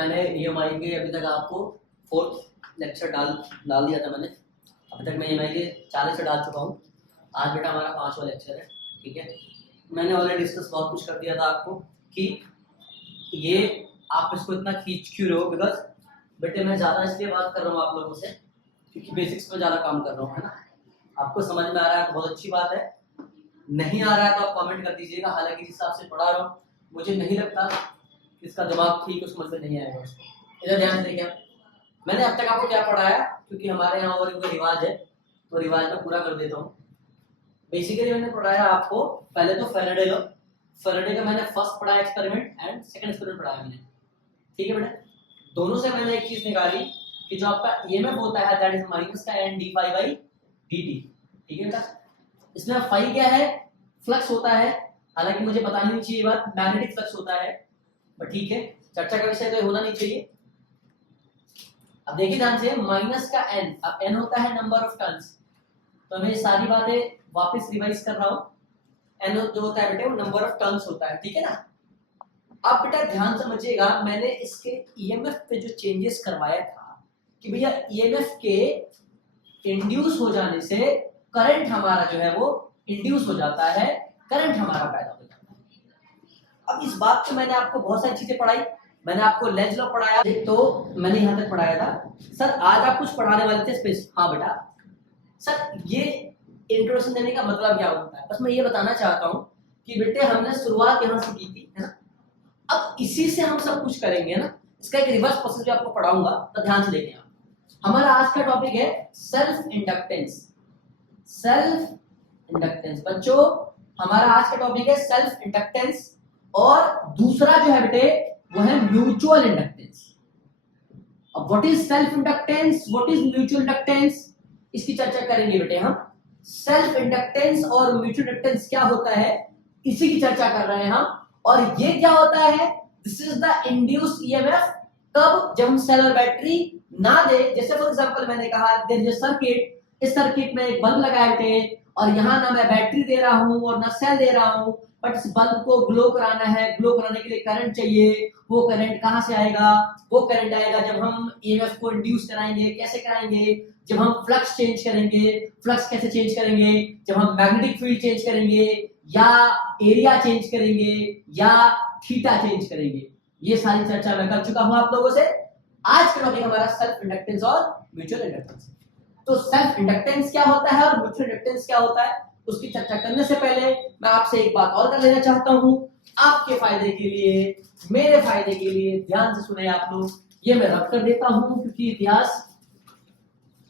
मैंने ईएमआई के अभी तक आपको 4th लेक्चर डाल दिया था मैंने। अभी तक मैं ईएमआई के 4 लेक्चर डाल चुका हूँ। आज बेटा हमारा 5वां लेक्चर है, ठीक है। मैंने ऑलरेडी डिस्कस बहुत कुछ कर दिया था आपको कि ये आप इसको इतना खींच क्यों रहे हो, बिकॉज बेटे मैं ज़्यादा इसलिए बात कर रहा हूँ आप लोगों से क्योंकि बेसिक्स पे ज़्यादा काम कर रहा हूँ, है ना। आपको समझ में आ रहा है तो बहुत अच्छी बात है, नहीं आ रहा है तो आप कमेंट कर दीजिएगा। हालांकि जिस हिसाब से पढ़ा रहा हूँ मुझे नहीं लगता कि इसका दिमाग ठीक समझ में नहीं आएगा उसको। इधर ध्यान दें, क्या मैंने अब तक आपको क्या पढ़ाया, क्योंकि हमारे यहाँ और कोई रिवाज है तो रिवाज में पूरा कर देता हूँ। बेसिकली मैंने पढ़ाया आपको पहले तो फैराडे लॉ। फैराडे का मैंने फर्स्ट पढ़ाया एक्सपेरिमेंट एंड सेकंड एक्सपेरिमेंट पढ़ाया मैंने, ठीक है बेटा। दोनों से मैंने एक चीज निकाली कि जो आपका ईएमएफ होता है दैट इज माइनस का n d phi by d t, ठीक है बेटा। इसमें फाई क्या है, फ्लक्स होता है। हालांकि मुझे बतानी नहीं चाहिए बात, मैग्नेटिक फ्लक्स होता है, बट ठीक है, चर्चा का विषय तो होना नहीं चाहिए। अब देखिए ध्यान से, माइनस का एन, अब एन होता है नंबर ऑफ टर्न्स, तो मैं ये सारी बातें वापस रिवाइज कर रहा हूँ। एन जो होता है बेटे वो नंबर ऑफ टर्न्स होता है, ठीक है ना। अब बेटा ध्यान समझिएगा, मैंने इसके ईएमएफ पे जो चेंजेस करवाया था कि भैया ईएमएफ के इंड्यूस हो जाने से करंट हमारा जो है वो इंड्यूस हो जाता है, करंट हमारा पैदा हो जाता है। अब इस बात को मैंने आपको बहुत सारी चीजें पढ़ाई। मैंने आपको लेंज लॉ पढ़ाया, तो मैंने यहाँ तक पढ़ाया था। सर आज आप कुछ पढ़ाने वाले थे स्पेस, हाँ बेटा सर ये इंट्रोडक्शन देने का मतलब क्या होता है, बस मैं ये बताना चाहता हूँ कि बेटे हमने शुरुआत यहाँ से की थी, है ना। अब इसी से हम सब कुछ करेंगे ना, इसका एक रिवर्स प्रोसेस जो आपको पढ़ाऊंगा, तो ध्यान से देखें आप। हमारा आज का टॉपिक है सेल्फ इंडक्टेंस। सेल्फ इंडक्टेंस बच्चों, हमारा आज का टॉपिक है सेल्फ इंडक्टेंस, और दूसरा जो है बेटे वो है म्यूचुअल इंडक्टेंस। अब what is self inductance, what is mutual inductance, इसकी चर्चा करेंगे बेटे हम। सेल्फ इंडक्टेंस और म्यूचुअल इंडक्टेंस क्या होता है, इसी की चर्चा कर रहे हैं हम। और ये क्या होता है, this is the induced EMF. कब, जब हम सेल और बैटरी ना दे। जैसे फॉर एग्जांपल मैंने कहा देयर इज अ सर्किट, इस सर्किट में एक बल्ब लगाए थे और यहाँ ना मैं बैटरी दे रहा हूँ और ना सेल दे रहा हूँ, बट इस बल्ब को ग्लो कराना है। ग्लो कराने के लिए करंट चाहिए। वो करंट कहाँ से आएगा, वो करंट आएगा जब हम ईएमएफ को इंड्यूस कराएंगे। कैसे कराएंगे, जब हम फ्लक्स चेंज करेंगे। फ्लक्स कैसे चेंज करेंगे, जब हम मैग्नेटिक फील्ड चेंज करेंगे, या एरिया चेंज करेंगे, या थीटा चेंज करेंगे। ये सारी चर्चा मैं कर चुका हूं आप लोगों से। आज का टॉपिक हमारा सेल्फ इंडक्टेंस और म्यूचुअल इंडक्टेंस। तो सेल्फ इंडक्टेंस क्या होता है और म्यूचुअल इंडक्टेंस क्या होता है, उसकी चर्चा करने से पहले मैं आपसे एक बात और कर लेना चाहता हूं, आपके फायदे के लिए, मेरे फायदे के लिए। ध्यान से सुने आप लोग, ये मैं रख कर देता हूं क्योंकि इतिहास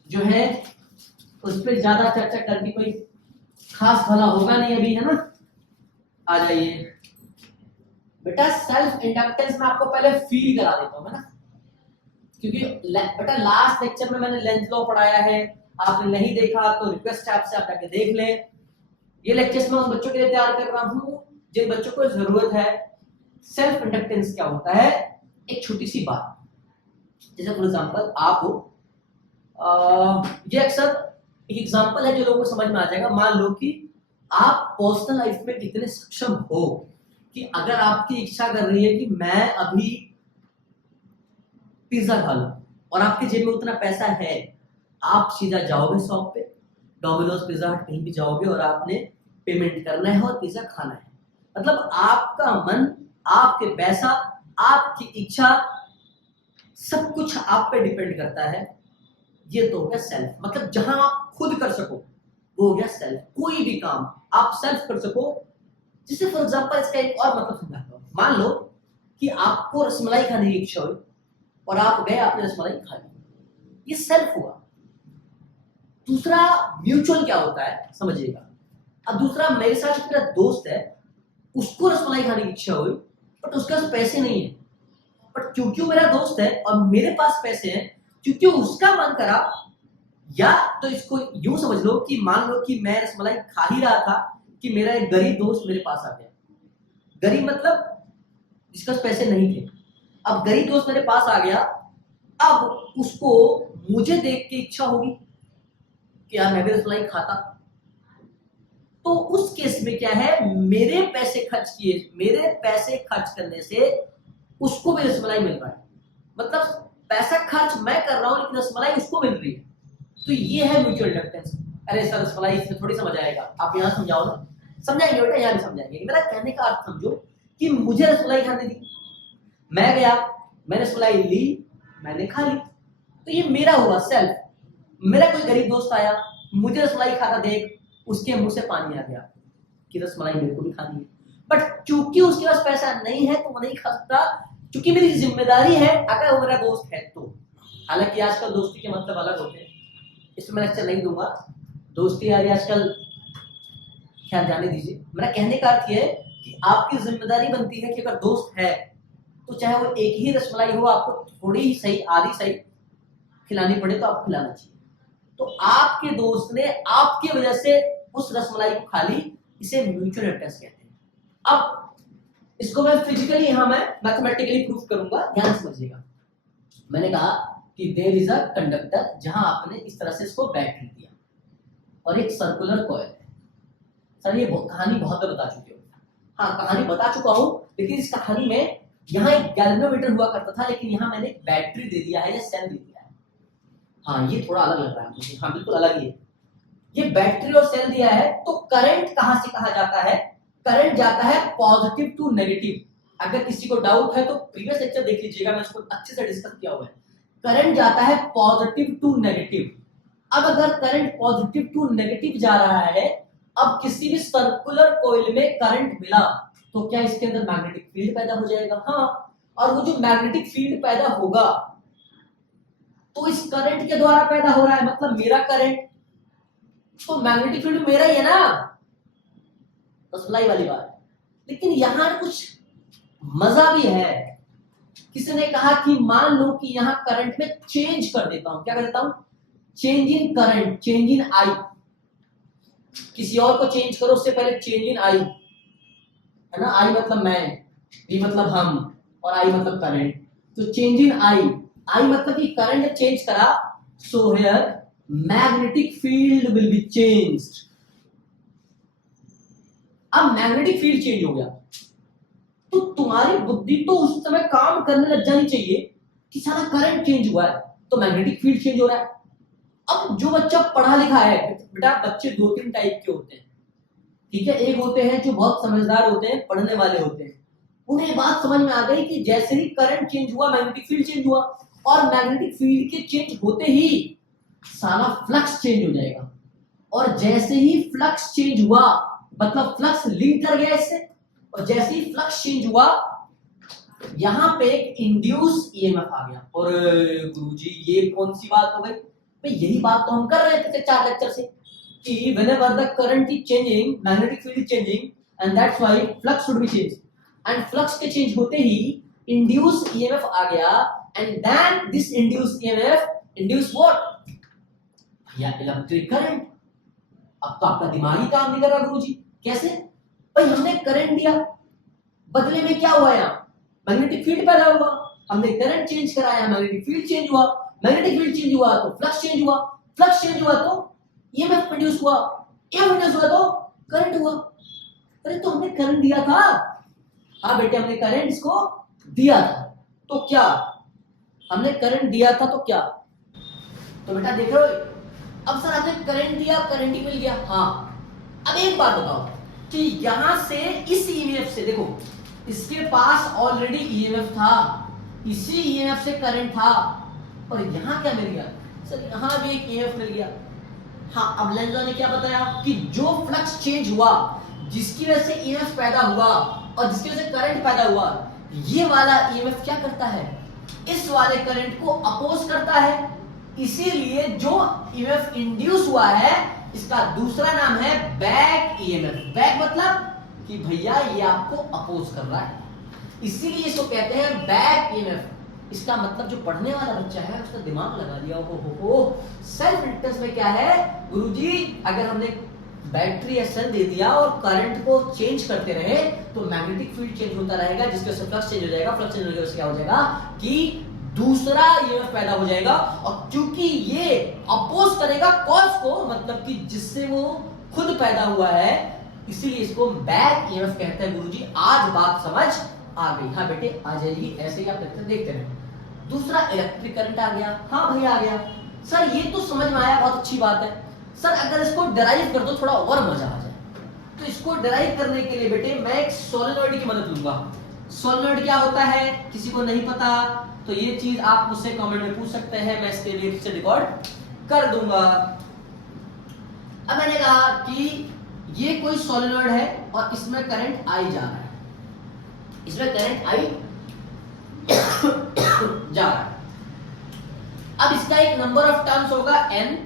जो है उस पर ज्यादा चर्चा करके कोई खास भला होगा नहीं अभी, है ना। आ जाइए बेटा, सेल्फ इंडक्टेंस में आपको पहले फील करा देता हूं, है ना, क्योंकि बेटा लास्ट लेक्चर में मैंने लेंज लॉ पढ़ाया है। आपने नहीं देखा तो रिक्वेस्ट है आपसे, आप जाके देख लें। ये लेक्चर्स मैं उन बच्चों के लिए तैयार कर रहा हूं जिन बच्चों को जरूरत है। सेल्फ इंडक्टेंस क्या होता है, एक छोटी सी बात, जैसे फॉर एग्जांपल आप हो, ये अक्सर एक एग्जांपल है जो लोगों को समझ में आ जाएगा। मान लो कि आप पर्सनल लाइफ में इतने सक्षम हो कि अगर आपकी इच्छा कर रही है कि मैं अभी पिज्जा खा लूं और आपकी जेब में उतना पैसा है, आप सीधा जाओगे शॉप पे, डोमिनोज, पिज्जा हट, कहीं भी जाओगे और आपने पेमेंट करना है और पिज्जा खाना है। मतलब आपका मन, आपके पैसा, आपकी इच्छा, सब कुछ आप पे डिपेंड करता है। ये तो हो गया सेल्फ, मतलब जहां आप खुद कर सको वो हो गया सेल्फ। कोई भी काम आप सेल्फ कर सको। जैसे फॉर एग्जांपल इसका एक और मतलब समझाता हूं। मान लो कि आपको रसमलाई खाने की इच्छा हुई और आप गए, आपने रसमलाई खा ली, ये सेल्फ हुआ। दूसरा म्यूचुअल क्या होता है समझिएगा। अब दूसरा, मेरे साथ मेरा दोस्त है, उसको रसमलाई खाने की इच्छा हुई बट उसके पास पैसे नहीं है, बट क्योंकि मेरा दोस्त है और मेरे पास पैसे हैं, क्योंकि उसका मन करा। या तो इसको यूं समझ लो कि मान लो कि मैं रसमलाई खा ही रहा था कि मेरा एक गरीब दोस्त मेरे पास आ गया। गरीब मतलब जिसके पास पैसे नहीं थे। अब गरीब दोस्त मेरे पास आ गया, अब उसको मुझे देख के इच्छा होगी कि यार मैं भी रसमलाई खाता। तो उस केस में क्या है, मेरे पैसे खर्च किए, मेरे पैसे खर्च करने से उसको भी रसमलाई मिल रहा है। मतलब पैसा खर्च मैं कर रहा हूँ लेकिन रसमलाई उसको मिल रही है, तो ये है म्यूचुअल इंडक्टेंस। अरे सर रसमलाई इसमें थोड़ी समझ आएगा, आप यहाँ समझाओ ना। समझाएंगे बेटा, यहाँ भी समझाएंगे। मेरा कहने का अर्थ समझो कि मुझे रसमलाई खाने दी, मैं गया, मैंने रसमलाई ली, मैंने खा ली, तो ये मेरा हुआ सेल्फ। मेरा कोई गरीब दोस्त आया, मुझे रसमलाई खाता देख उसके मुंह से पानी आ गया कि रसमलाई मेरे को भी खानी है, बट चूंकि उसके पास पैसा नहीं है तो वो नहीं खा सकता, क्योंकि मेरी जिम्मेदारी है अगर वो मेरा दोस्त है तो। हालांकि आजकल दोस्ती के मतलब अलग होते हैं, इसमें मैं लेक्चर नहीं दूंगा, दोस्ती यारी आजकल क्या जाने दीजिए। मेरा कहने का अर्थ ये है कि आपकी जिम्मेदारी बनती है कि अगर दोस्त है तो चाहे वो एक ही रसमलाई हो, आपको थोड़ी ही सही, आधी सही खिलानी पड़े तो आपको खिलाना चाहिए। तो आपके दोस्त ने आपकी वजह से उस रसमलाई को खा ली, इसे म्यूचुअल इंटरेस्ट कहते हैं। अब इसको मैं फिजिकली यहां मैं मैथमेटिकली प्रूफ करूंगा, ध्यान समझिएगा। मैंने कहा कि देयर इज अ कंडक्टर, जहां आपने इस तरह से इसको बैटरी दिया और एक सर्कुलर कॉइल है। सर ये कहानी बहुत बता चुके हो, हाँ कहानी बता चुका हूं, लेकिन इस कहानी में यहाँ एक गैल्वेनोमीटर हुआ करता था, लेकिन यहाँ मैंने एक बैटरी दे दिया है या सेल दे दिया है। हाँ ये थोड़ा अलग लग रहा है मुझे, हाँ बिल्कुल अलग ही है। ये बैटरी और सेल दिया है, तो करंट कहां से कहा जाता है? करंट जाता है पॉजिटिव टू नेगेटिव। अगर किसी को डाउट है तो प्रीवियस लेक्चर देख लीजिएगा, मैं इसको अच्छे से डिस्कस किया हुआ है। करंट जाता है पॉजिटिव टू नेगेटिव। अब अगर करंट पॉजिटिव टू नेगेटिव जा रहा है, अब किसी भी सर्कुलर कॉइल में करंट मिला तो क्या इसके अंदर मैग्नेटिक फील्ड पैदा हो जाएगा? हाँ, और वो जो मैग्नेटिक फील्ड पैदा होगा तो इस करंट के द्वारा पैदा हो रहा है, मतलब मेरा करंट, तो मैग्नेटिक फील्ड मेरा ही है ना, रसमलाई वाली बात। लेकिन यहां कुछ मजा भी है। किसी ने कहा कि मान लो कि यहां करंट में चेंज कर देता हूं, क्या कर देता हूं? Change in current, change in I. किसी और को चेंज करो, उससे पहले चेंज इन आई, है ना। आई मतलब मैं, बी मतलब हम, और आई मतलब करंट। तो चेंज इन आई, आई मतलब कि करंट चेंज करा, so here magnetic field will be changed. अब मैग्नेटिक फील्ड चेंज हो गया तो तुम्हारी बुद्धि तो उस समय काम करने लग जानी चाहिए कि सारा करंट चेंज हुआ है तो मैग्नेटिक फील्ड चेंज हो रहा है। अब जो बच्चा पढ़ा लिखा है, बेटा बच्चे दो तीन टाइप के होते हैं, ठीक है। एक होते हैं जो बहुत समझदार होते हैं, पढ़ने वाले होते हैं, उन्हें बात समझ में आ गई कि जैसे ही करंट चेंज हुआ मैग्नेटिक फील्ड चेंज हुआ, और मैग्नेटिक फील्ड के चेंज होते ही सारा फ्लक्स चेंज हो जाएगा। और जैसे ही फ्लक्स चेंज हुआ, मतलब फ्लक्स लिंक कर गया इससे, और जैसे ही फ्लक्स चेंज हुआ यहां पे एक इंड्यूस ईएमएफ आ गया। और गुरुजी ये कौन सी बात हो गई? भाई यही बात तो हम कर रहे थे 4 लेक्चर से कि whenever the current is changing, magnetic field is changing, and that's why flux should be changed. And flux के चेंज होते ही induced EMF आ गया, and then this induced EMF induce what? भैया इलेक्ट्रिक करंट। अब तो आपका दिमाग ही काम नहीं कर रहा गुरुजी, कैसे? भाई हमने करंट दिया, बदले में क्या हुआ? यहाँ मैग्नेटिक फील्ड पैदा हुआ, हमने करंट चेंज कराया, मैग्नेटिक फील्ड चेंज हुआ, मैग्नेटिक फील्ड चेंज हुआ तो फ्लक्स चेंज हुआ, फ्लक्स चेंज हुआ तो ईएमएफ प्रोड्यूस हुआ, ईएमएफ प्रोड्यूस हुआ तो करंट हुआ। अरे तो हमने करंट दिया था, हाँ बेटे हमने करंट इसको दिया था, तो क्या हमने करंट दिया था तो क्या? तो बेटा देख रहे हो, अब सर आपने करंट दिया, करंट ही मिल गया। हाँ अब एक बात बताओ कि यहां से इस ईएमएफ से, देखो इसके पास ऑलरेडी ईएमएफ था, इसी ईएमएफ से करंट था, और यहां क्या मिल गया? सर यहां भी एक ईएमएफ मिल गया। हाँ अब लेंजा ने क्या बताया कि जो फ्लक्स चेंज हुआ, जिसकी वजह से ईएमएफ पैदा हुआ और जिसकी वजह से करंट पैदा हुआ, ये वाला ईएमएफ क्या करता है? इस वाले करंट को अपोज करता है। इसीलिए जो ईएमएफ इंड्यूस हुआ है इसका दूसरा नाम है बैक ईएमएफ। बैक मतलब कि भैया ये आपको अपोज कर रहा है, इसीलिए इसको कहते हैं बैक ईएमएफ। इसका मतलब जो पढ़ने वाला बच्चा है उसका दिमाग लगा दिया, हो सेल्फ इंडक्टेंस में क्या है गुरुजी? अगर हमने बैटरी या सेल दे दिया और करंट को चेंज करते रहे तो मैग्नेटिक फील्ड चेंज होता रहेगा, जिसके वजह से फ्लक्स चेंज हो जाएगा, फ्लक्स चेंज होने की वजह से क्या हो जाएगा कि दूसरा ईएमएफ पैदा हो जाएगा। और क्योंकि ये अपोज करेगा कॉज को, मतलब कि जिससे वो खुद पैदा हुआ है, इसीलिए इसको बैक ईएमएफ कहते हैं। गुरुजी आज बात समझ आ गई? हाँ बेटे आ जाएगी, ऐसे ही आप लेक्चर देखते रहे। दूसरा इलेक्ट्रिक करंट आ गया, हाँ भाई आ गया। सर ये तो समझ में आया, बहुत अच्छी बात है। सर अगर इसको डिराइव कर दो थोड़ा और मजा आ जाए, तो इसको डिराइव करने के लिए बेटे मैं एक सोलेनॉइड की मदद लूंगा। सोलेनॉइड क्या होता है किसी को नहीं पता, तो ये चीज आप मुझसे कमेंट में पूछ सकते हैं, मैं इसके लिए फिर रिकॉर्ड कर दूंगा। अब मैंने कहा कि ये कोई सोलेनॉइड है और इसमें करंट आई जा रहा है, इसमें करंट आई जा रहा है। अब इसका एक नंबर ऑफ टर्न्स होगा n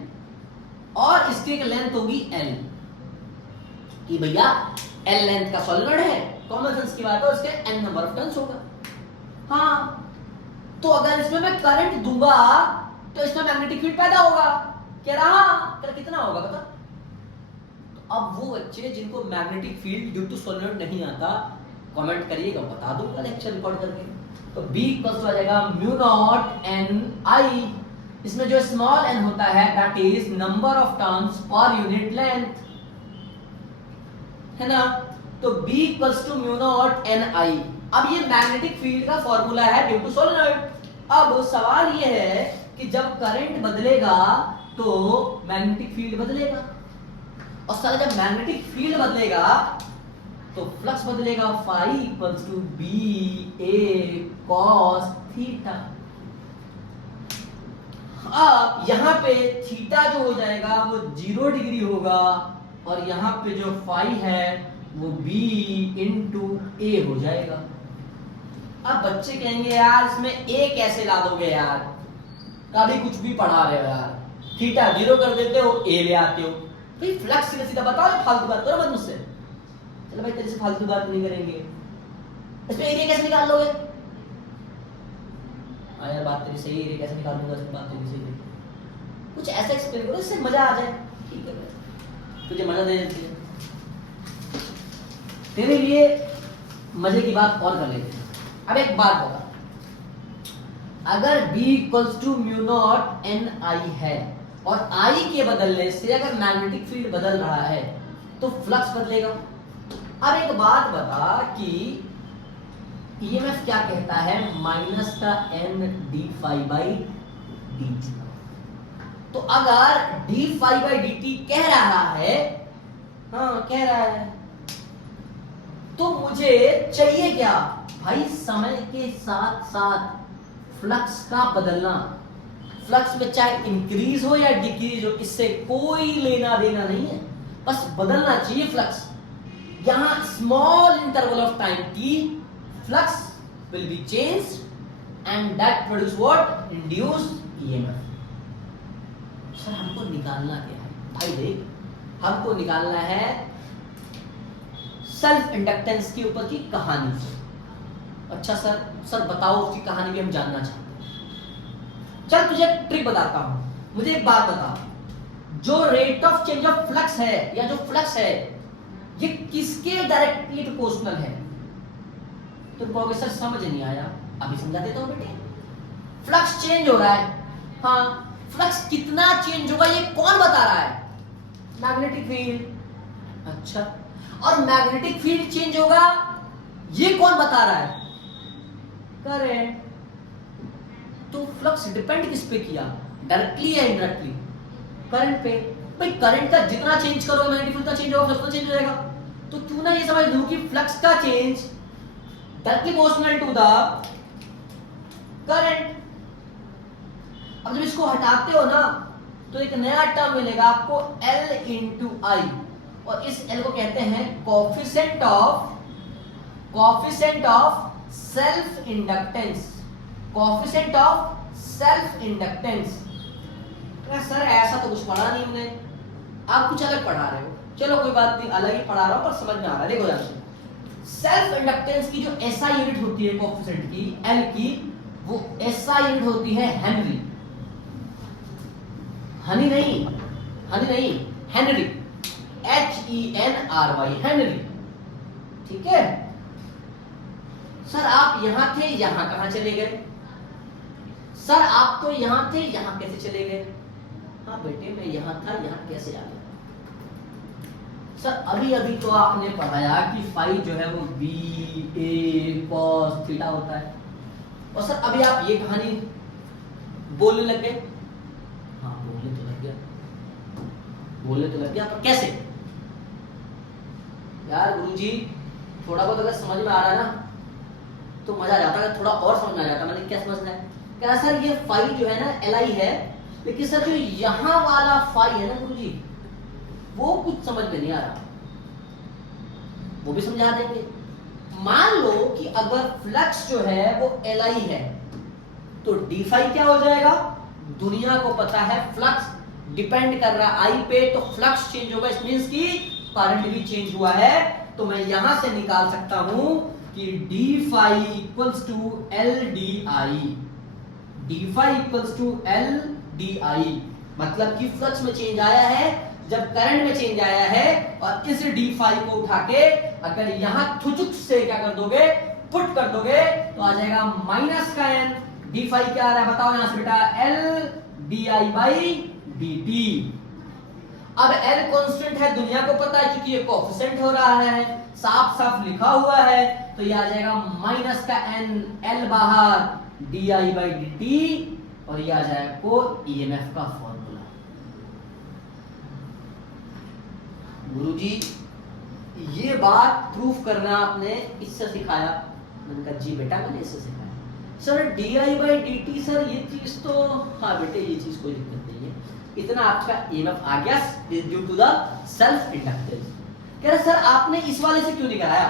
और इसकी एक लेंथ होगी l, कि भैया l लेंथ का सोलेनॉइड है, कॉमन सेंस की बात है, उसके n नंबर ऑफ टर्न्स होगा। हाँ तो अगर इसमें मैं करंट दूंगा तो इसमें मैग्नेटिक फील्ड पैदा होगा, कह रहा कर कितना होगा बता। तो अब वो बच्चे जिनको magnetic field due to solenoid नहीं आता कमेंट करिएगा, बता दूंगा लेक्चर रिकॉर्ड करके। तो B इक्वल्स हो जाएगा म्यू नॉट n I, इसमें जो स्मॉल n होता है that is number of turns per unit length, है ना। तो B equals to mu naught n I। अब ये मैग्नेटिक फील्ड का फॉर्मूला है ड्यू टू सोलेनॉइड। अब सवाल ये है कि जब करंट बदलेगा तो मैग्नेटिक फील्ड बदलेगा, और साला जब मैग्नेटिक फील्ड बदलेगा तो फ्लक्स बदलेगा, phi equals to B A cos theta. अब यहां पे थीटा जो हो जाएगा वो 0 डिग्री होगा, और यहां पे जो फाई है वो b इंटू ए हो जाएगा। अब बच्चे कहेंगे यार इसमें a कैसे ला दोगे यार, कभी कुछ भी पढ़ा रहे हो यार, थीटा 0 कर देते हो a ले आते हो, भाई फ्लक्स सीधा सीधा बताओ, फालतू बात करो मत मुझसे। चलो भाई तेरे से फालतू बात नहीं करेंगे, इसमें एरिया कैसे निकाल लोगे। हाँ यार बात तेरी सही, एरिया कैसे निकाल दूंगा, इसमें बात तेरी सही है, कुछ ऐसा एक्सप्लेन करो इससे मजा आ जाए। ठीक है तुझे मजा दे देते तेरे लिए मजे की बात और कर लेते हैं। अब एक बात बता, अगर B equals to mu naught n I है और I के बदलने से अगर मैग्नेटिक फील्ड बदल रहा है तो फ्लक्स बदलेगा। अब एक बात बता कि EMF क्या कहता है, माइनस का n d phi by dt। तो अगर d phi बाई dt कह रहा है, हाँ कह रहा है, तो मुझे चाहिए क्या भाई, समय के साथ साथ फ्लक्स का बदलना। फ्लक्स में चाहे इंक्रीज हो या डिक्रीज हो इससे कोई लेना देना नहीं है, बस बदलना चाहिए फ्लक्स। यहां स्मॉल इंटरवल ऑफ टाइम की flux will be changed and that produce what, induce EMF. Sir हमको निकालना क्या है भाई, देख हमको निकालना है सेल्फ इंडक्टेंस के ऊपर की कहानी से। अच्छा सर बताओ उसकी कहानी भी हम जानना चाहते हैं। चल तुझे ट्रिक बताता हूं, मुझे एक बात बता, जो rate of change of flux है या जो फ्लक्स है ये किसके डायरेक्टली प्रोपोर्शनल है। तो कहोगे सर समझ नहीं आया, अभी समझा देता हूं बेटे। फ्लक्स चेंज हो रहा है, हाँ फ्लक्स कितना चेंज होगा ये कौन बता रहा है, मैग्नेटिक फील्ड। अच्छा और मैग्नेटिक फील्ड चेंज होगा ये कौन बता रहा है, करंट। तो फ्लक्स डिपेंड किस पे किया, डायरेक्टली या इनडायरेक्टली, करंट पे। भाई करंट का जितना चेंज करोगे मैग्नेटिक फील्ड का चेंज होगा, फ्लक्स का चेंज हो जाएगा। तो क्यों ना ये समझ लूं कि फ्लक्स का change directly proportional to the current. अब जब इसको हटाते हो ना तो एक नया टर्म मिलेगा आपको L इंटू आई, और इस L को कहते हैं coefficient of self inductance, coefficient of self inductance. Sir ऐसा तो कुछ पढ़ा नहीं हमने, आप कुछ अलग पढ़ा रहे हो। चलो कोई बात नहीं, अलग ही पढ़ा रहा हूं पर समझ में आ रहा है। देखो यार सेल्फ इंडक्टेंस की जो SI यूनिट होती है कोफिशिएंट की L की, वो SI यूनिट होती है हेनरी, हनी नहीं हेनरी, HENRY हेनरी। ठीक है सर आप यहां थे यहां कहां चले गए, सर आप तो यहां थे यहां कैसे चले गए। हाँ बेटे मैं यहां था यहां कैसे आ गया। सर अभी तो आपने पढ़ाया कि फाई जो है वो बी ए कॉस थीटा होता है, और सर अभी आप ये कहानी बोलने लग गए, हाँ बोलने तो लग गया, पर कैसे यार गुरुजी, थोड़ा बहुत अगर समझ में आ रहा है ना तो मजा आ जाता है, थोड़ा और समझ में आ जाता। मैंने क्या समझना है, क्या सर ये फाई जो है ना Li है, लेकिन सर जो यहाँ वाला फाई है ना गुरुजी, वो कुछ समझ में नहीं आ रहा, वो भी समझा देंगे। मान लो कि अगर फ्लक्स जो है वो Li है तो डी फाई क्या हो जाएगा, दुनिया को पता है फ्लक्स डिपेंड कर रहा है I पे, तो फ्लक्स चेंज होगा, इट मींस कि करंट भी चेंज हुआ है। तो मैं यहां से निकाल सकता हूं कि d phi equals to L d I, d phi equals to L d I, मतलब कि फ्लक्स में चेंज आया है जब करंट में चेंज आया है, और इस डी फाई को उठा के अगर यहां थुचुक से क्या कर दोगे, पुट कर दोगे, तो आ जाएगा माइनस का एन, डी फाई क्या आ रहा है बताओ यहां से बेटा, L d I by d t. अब L कांस्टेंट है, दुनिया को पता है क्योंकि ये कोएफिशिएंट हो रहा है, साफ साफ लिखा हुआ है, तो ये आ जाएगा माइनस का n, L बाहर D I by d T, और ये आ जाएगा को ईएमएफ का फॉर्मूला। गुरुजी ये बात प्रूफ करना आपने इससे सिखाया? मैंने कहा जी बेटा मैंने इससे सिखाया। Sir D I by d T, sir ये चीज तो, हाँ बेटे ये चीज कोई दिक्कत नहीं है, इतना आपका ईएमएफ आ गया due to the self inductance. कह रहे सर आपने इस वाले से क्यों नहीं कराया,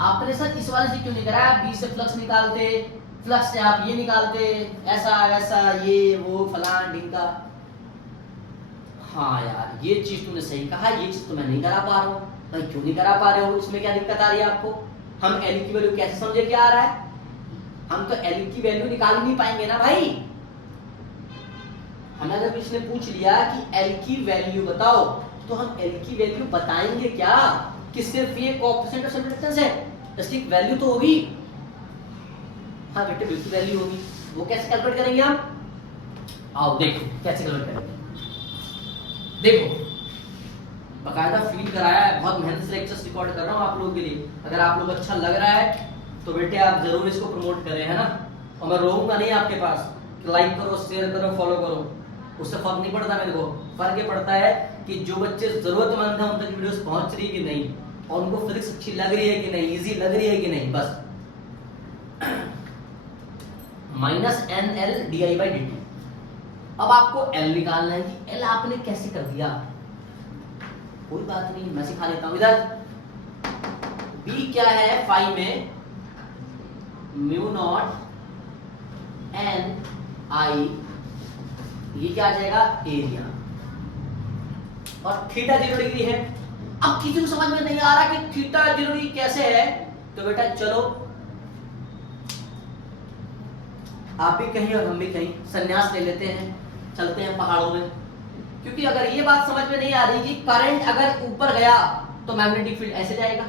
आपने सर इस वाले से क्यों नहीं कराया, बी से फ्लक्स निकालते, फ्लक्स से आप ये निकालते, ऐसा वैसा ये वो फलान ढिंका। हाँ यार ये चीज तूने सही कहा, ये चीज तो मैं नहीं करा पा रहा हूँ। भाई क्यों नहीं करा पा रहे हो, इसमें क्या दिक्कत आ रही है आपको? हम एल की वैल्यू कैसे समझे क्या आ रहा है, हम तो एल की वैल्यू निकाल नहीं पाएंगे ना भाई। हमें अगर किसी ने पूछ लिया कि एल की वैल्यू बताओ, तो हम एल की वैल्यू बताएंगे क्या कि सिर्फ ये कोएफिशिएंट ऑफ सब्सटेंस है, इसकी वैल्यू तो होगी। हाँ बेटे बिल्कुल वैल्यू होगी, वो कैसे कैलकुलेट करेंगे हम, आओ देखो कैसे कैलकुलेट करेंगे। देखो बकायदा फील कराया है, बहुत मेहनत से लेक्चर्स रिकॉर्ड कर रहा हूँ आप लोगों के लिए। अगर आप लोग अच्छा लग रहा है तो बेटे आप जरूर इसको प्रमोट करें, है ना। और मैं रोऊंगा नहीं आपके पास कि लाइक करो, शेयर करो, फॉलो करो, उससे फर्क नहीं पड़ता मेरे को। फर्क ये पड़ता है कि जो बच्चे जरूरतमंद हैं उन तक वीडियोस पहुंच रही है कि नहीं, और उनको फिजिक्स अच्छी लग रही है कि नहीं, इजी लग रही है कि नहीं, बस। Minus n L d I by d t. अब आपको एल निकालना है कि एल आपने कैसे कर दिया, कोई बात नहीं मैं सिखा देता हूं। इधर बी क्या है फाई में, म्यू नॉट एन आई, ये क्या आ जाएगा एरिया, और थीटा 0 डिग्री है। अब किसी को समझ में नहीं आ रहा कि थीटा 0 डिग्री कैसे है, तो बेटा चलो आप भी कहीं और हम भी कहीं संन्यास ले लेते हैं, चलते हैं पहाड़ों में। क्योंकि अगर ये बात समझ में नहीं आ रही कि करंट अगर ऊपर गया तो मैग्नेटिक फील्ड ऐसे जाएगा,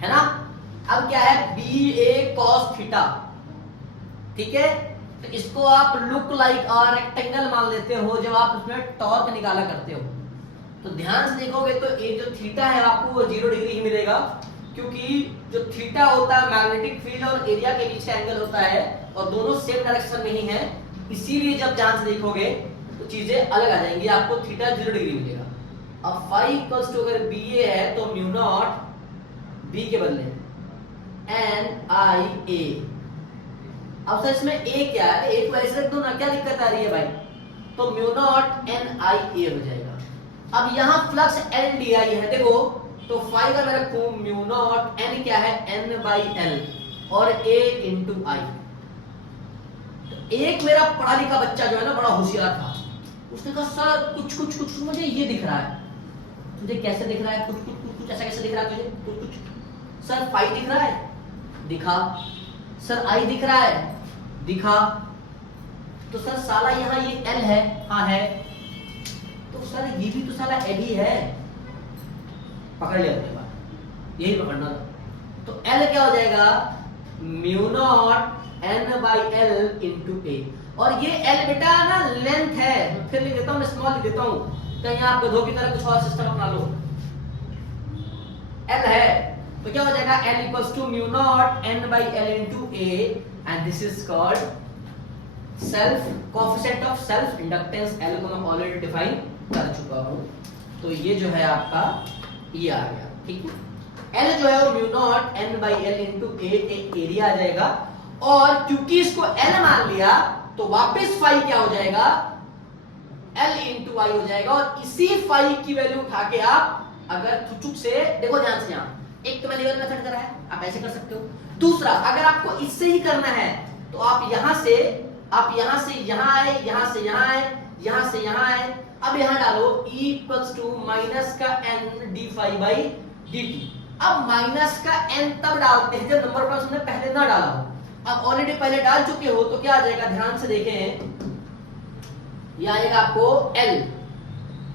है ना। अब क्या है बी ए कॉस थीटा, ठीक है, तो इसको आप लुक लाइक और रेक्टेंगल मान लेते हो जब आप उसमें टॉर्क निकाला करते हो। तो ध्यान से देखोगे तो ये जो थीटा है आपको वो 0 डिग्री ही मिलेगा, क्योंकि जो थीटा होता है मैग्नेटिक फील्ड और एरिया के बीच का एंगल होता है, और दोनों सेम डायरेक्शन में ही है, इसीलिए जब ध्यान से देखोगे तो चीजें अलग आ जाएंगी, आपको थीटा 0 डिग्री मिलेगा। अब फाई इक्वल्स टू अगर बी ए है तो म्यू नॉट बी के बदले एन आई ए। अब सर इसमें ए क्या है, ए को ऐसे रख दो ना, क्या दिक्कत आ रही है भाई, तो म्यू नॉट एन आई ए हो जाएगा। अब यहाँ फ्लक्स एन डी आई है, देखो तो फाई का मैं रखूं म्यू नॉट एन क्या है एन बाई एल और ए इंटू आई। तो एक मेरा पढ़ा लिखा बच्चा जो है ना बड़ा होशियार था, उसने कहा सर कुछ कुछ कुछ मुझे ये दिख रहा है। तुझे कैसे दिख रहा है, कुछ कुछ कुछ कुछ ऐसा कैसे दिख रहा है तुझे, कुछ कुछ। सर फाई दिख रहा है, दिखा। सर आई दिख रहा है, दिखा। तो सर साला यहाँ ये एल है, हाँ है, तो सर ये भी तो साला एल ही है। पकड़ लिया अपने बात, यही पकड़ना था। तो एल क्या हो जाएगा mu naught N by L into A, और ये एल बेटा ना लेंथ है, फिर लिख देता हूँ, स्मॉल लिख देता हूँ, कहीं आप गधों की तरह कुछ और सिस्टम अपना लो। एल है तो तो क्या हो जाएगा L equals to mu naught n by L into A and this is called self coefficient of self inductance L को मैं ऑलरेडी डिफाइन कर चुका हूं। तो ये जो है आपका ये आ गया, ठीक है। L जो है वो mu naught n by L into A area आ जाएगा, और क्योंकि इसको L मान लिया तो वापस फाई क्या हो जाएगा L इंटू आई हो जाएगा, और इसी फाई की वैल्यू उठा के आप अगर चुक से देखो ध्यान से, यहां एक तो मैंने ये मेथड करा है, आप ऐसे कर सकते हो। दूसरा अगर आपको इससे ही करना है तो आप यहां से यहां आए, यहां से यहां आए, यहां से यहां आए, अब यहां डालो E इक्वल्स टू माइनस का n d phi by d t. अब माइनस का n तब डालते हैं जब नंबर ऑफ हमने पहले ना डाला हो। अब ऑलरेडी पहले डाल चुके हो तो क्या आ जाएगा, ध्यान से देखें, ये आएगा आपको L,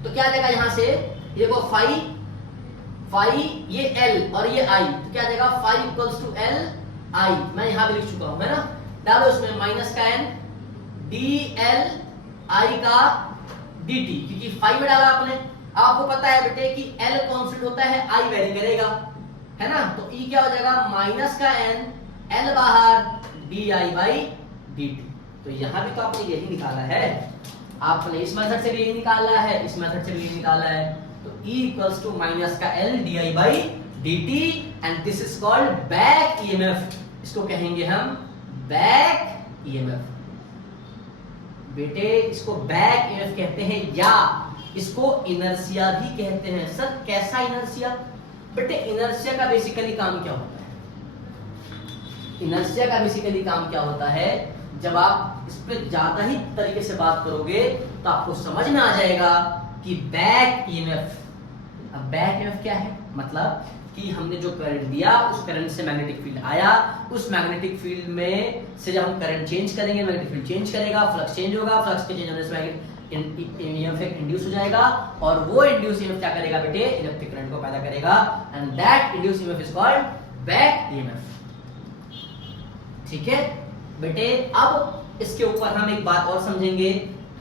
तो क्या आ जाएगा यहां से, ये वो फाई ये L और ये I, तो क्या आ जाएगा phi equals to L I, मैं यहां भी लिख चुका हूं, है ना। डालो इसमें माइनस का n dl I का dt, क्योंकि फाई में डाला आपने। आपको पता है बेटे कि L कांस्टेंट होता है, I वेरी करेगा, है ना। तो E क्या हो जाएगा माइनस का n L बाहर di बाई dt। तो यहां भी तो आपने यही निकाला है, आपने इस मेथड से भी यही निकाला है, इस मेथड से भी यही निकाला है। तो E इक्वल्स टू माइनस का L di by dt and this is called back EMF, इसको कहेंगे हम बैक EMF। बेटे इसको बैक EMF कहते हैं, या इसको इनर्शिया भी कहते हैं। सर कैसा इनर्शिया? बेटे इनर्शिया का बेसिकली काम क्या होता है? इनर्शिया का बेसिकली काम क्या होता है, जब आप इस पे ज्यादा ही तरीके से बात करोगे तो आपको समझ में आ जाएगा कि बैक EMF। अब बैक EMF क्या है? मतलब कि हमने जो करंट दिया उस करंट से मैग्नेटिक फील्ड आया, उस मैग्नेटिक फील्ड में से जब हम करंट चेंज करेंगे मैग्नेटिक फील्ड चेंज करेगा, फ्लक्स चेंज होगा, फ्लक्स के चेंज होने से EMF इंड्यूस हो जाएगा, और वो इंड्यूस EMF क्या करेगा बेटे, इलेक्ट्रिक करंट को पैदा करेगा, and that induce EMF is called back EMF। ठीक है बेटे, अब इसके ऊपर हम एक बात और समझेंगे,